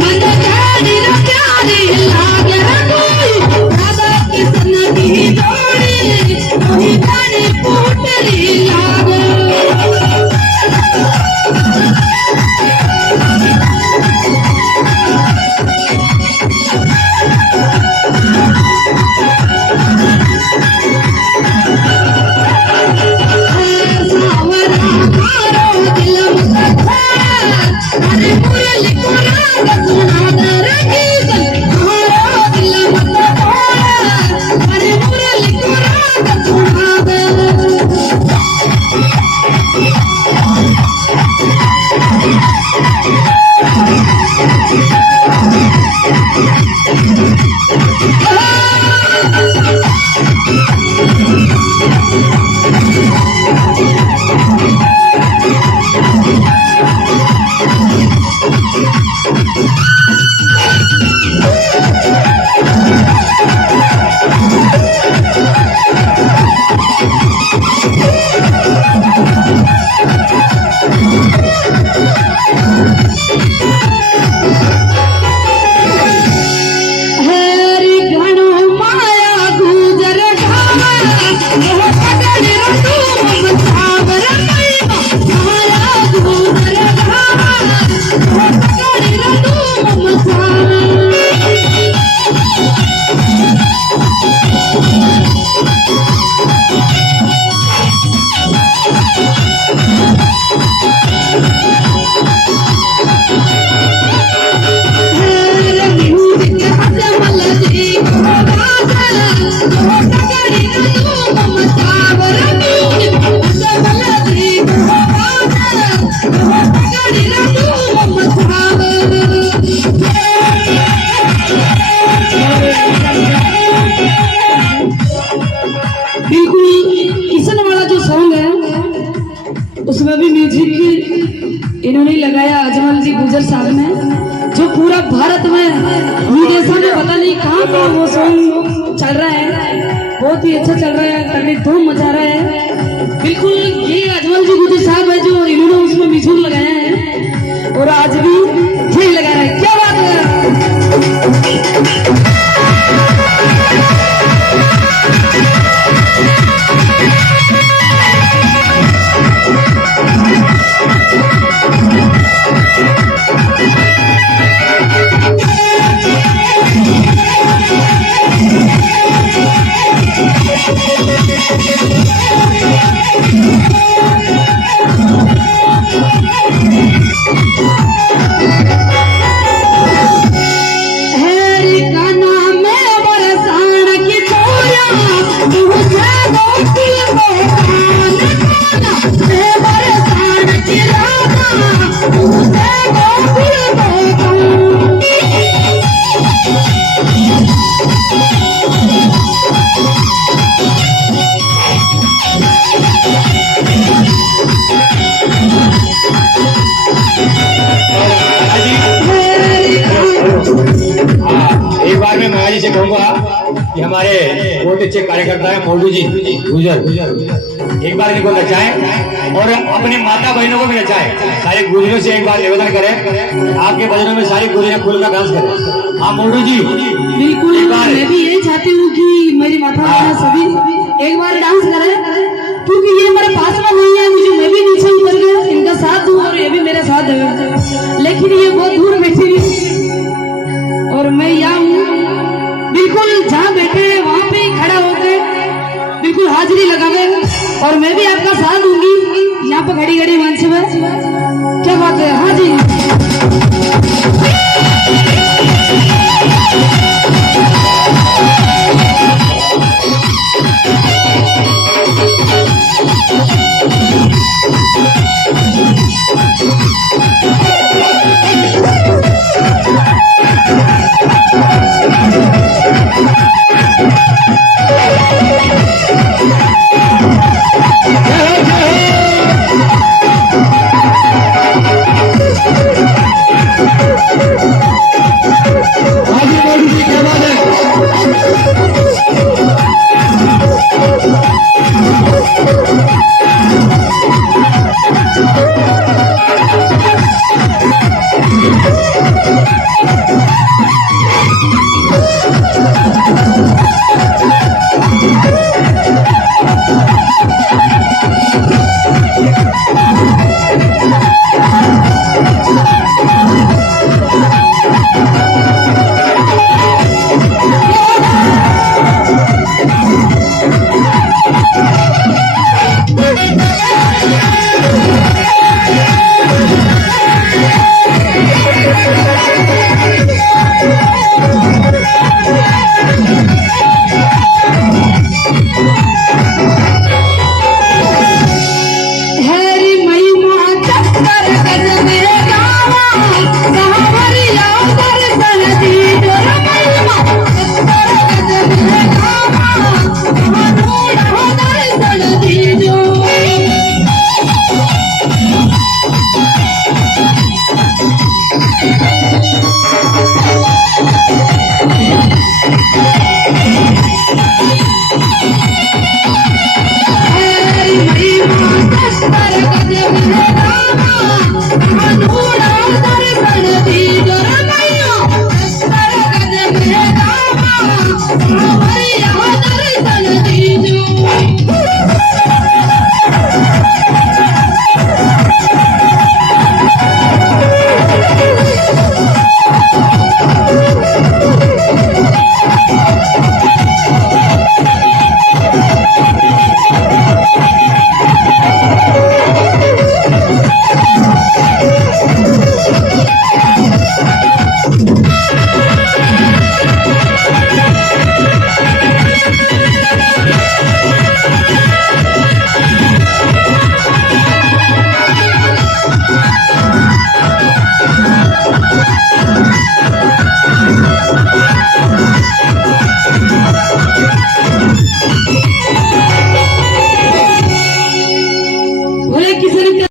Manda उसमें भी म्यूजिक इन्होंने लगाया अजमल जी गुजर साहब ने, जो पूरा भारत में विदेशों में पता नहीं कहाँ पर वो सॉन्ग चल रहा है, बहुत ही अच्छा चल रहा है, तगड़ी धूम मचा रहा है। बिल्कुल ये अजमल जी गुजर साहब है जो इन्होंने उसमें म्यूजिक लगाया है और आज भी यही लगा रहा है। क्या बात है। से कहूंगा कि हमारे बहुत अच्छे कार्यकर्ता है मोलू जी गुजर, एक बार इनको नचाएं और अपने माता बहनों को भी नचाएं। सारे गुजरों से एक बार निवेदन करें, आपके भजनों में सारी गुजरें खुल कर डांस करें। हाँ मोलू जी बिल्कुल, मैं भी यही चाहती हूँ कि मेरी माता बहन सभी एक बार डांस करें, क्योंकि ये हमारे पास में नहीं है, मुझे मैं भी नीचे उतर गया इनका साथ दूं और ये भी मेरा साथ देगा, लेकिन ये बहुत दूर बैठी हुई और मैं यहाँ हूँ। बिल्कुल जहाँ बैठे हैं वहाँ पे ही खड़ा होकर बिल्कुल हाजिरी लगावे और मैं भी आपका साथ दूंगी यहाँ पे घड़ी घड़ी मंच में। क्या बात है। हाँ जी